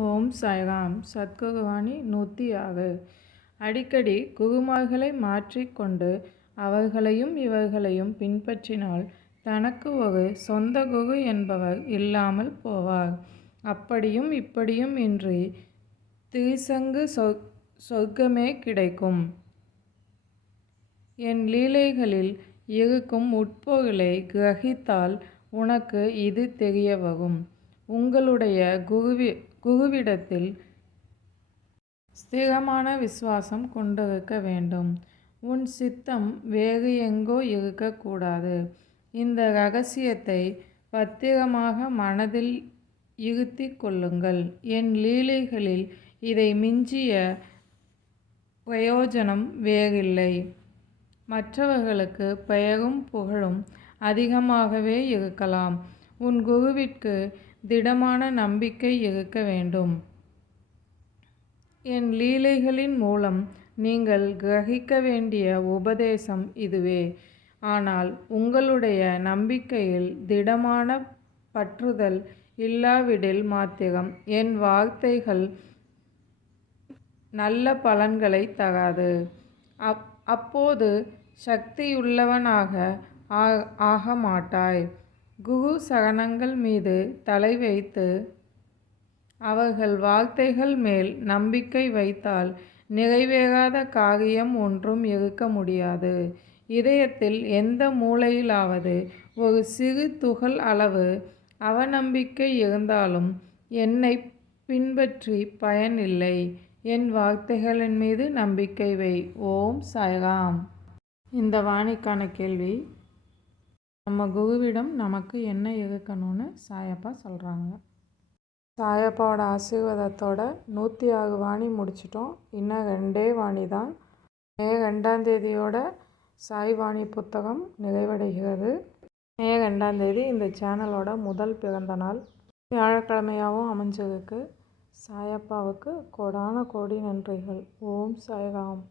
ஓம் சாய்ராம். சத்குருவாணி 106. அடிக்கடி குருமார்களை மாற்றிக்கொண்டு அவர்களையும் இவர்களையும் பின்பற்றினால் தனக்கு ஒரு சொந்த குரு என்பவர் இல்லாமல் போவார். அப்படியும் இப்படியும் இன்றி திரிசங்கு சொர்க்கமே கிடைக்கும். என் லீலைகளில் இருக்கும் உட்பொருளை கிரகித்தால் உனக்கு இது தெரிய வரும். உங்களுடைய குருவிடத்தில் ஸ்திரமான விசுவாசம் கொண்டிருக்க வேண்டும். உன் சித்தம் வேறு எங்கோ இருக்கக்கூடாது. இந்த இரகசியத்தை பத்திரமாக மனதில் இருத்தி கொள்ளுங்கள். என் லீலைகளில் இதை மிஞ்சிய பிரயோஜனம் வேறில்லை. மற்றவர்களுக்கு பெயரும் புகழும் அதிகமாகவே இருக்கலாம். உன் குருவிற்கு திடமான நம்பிக்கை இருக்க வேண்டும். என் லீலைகளின் மூலம் நீங்கள் கிரகிக்க வேண்டிய உபதேசம் இதுவே. ஆனால் உங்களுடைய நம்பிக்கையில் திடமான பற்றுதல் இல்லாவிடில் மாத்திரம் என் வார்த்தைகள் நல்ல பலன்களை தராது. அப்போது சக்தியுள்ளவனாக ஆக மாட்டாய். குரு சரணங்கள் மீது தலை வைத்து அவர்கள் வார்த்தைகள் மேல் நம்பிக்கை வைத்தால் நிறைவேறாத காரியம் ஒன்றும் இருக்க முடியாது. இதயத்தில் எந்த மூலையிலாவது ஒரு சிறு துகள் அளவு அவநம்பிக்கை இருந்தாலும் என்னை பின்பற்றி பயனில்லை. என் வார்த்தைகளின் மீது நம்பிக்கை வை. ஓம் சாய்ராம். இந்த வாணிக்கான கேள்வி, நம்ம குருவிடம் நமக்கு என்ன இருக்கணும்னு சாயப்பா சொல்கிறாங்க. சாயப்பாவோட ஆசீர்வாதத்தோட 106 வாணி முடிச்சிட்டோம். இன்னும் 2 வாணி தான். மே 2ஆம் தேதியோட சாய் வாணி புத்தகம் நிறைவடைகிறது. மே 2ஆம் தேதி இந்த சேனலோட முதல் பிறந்த நாள் வியாழக்கிழமையாகவும் அமைஞ்சிருக்கு. சாயப்பாவுக்கு கோடான கோடி நன்றிகள். ஓம் சாய்ராம்.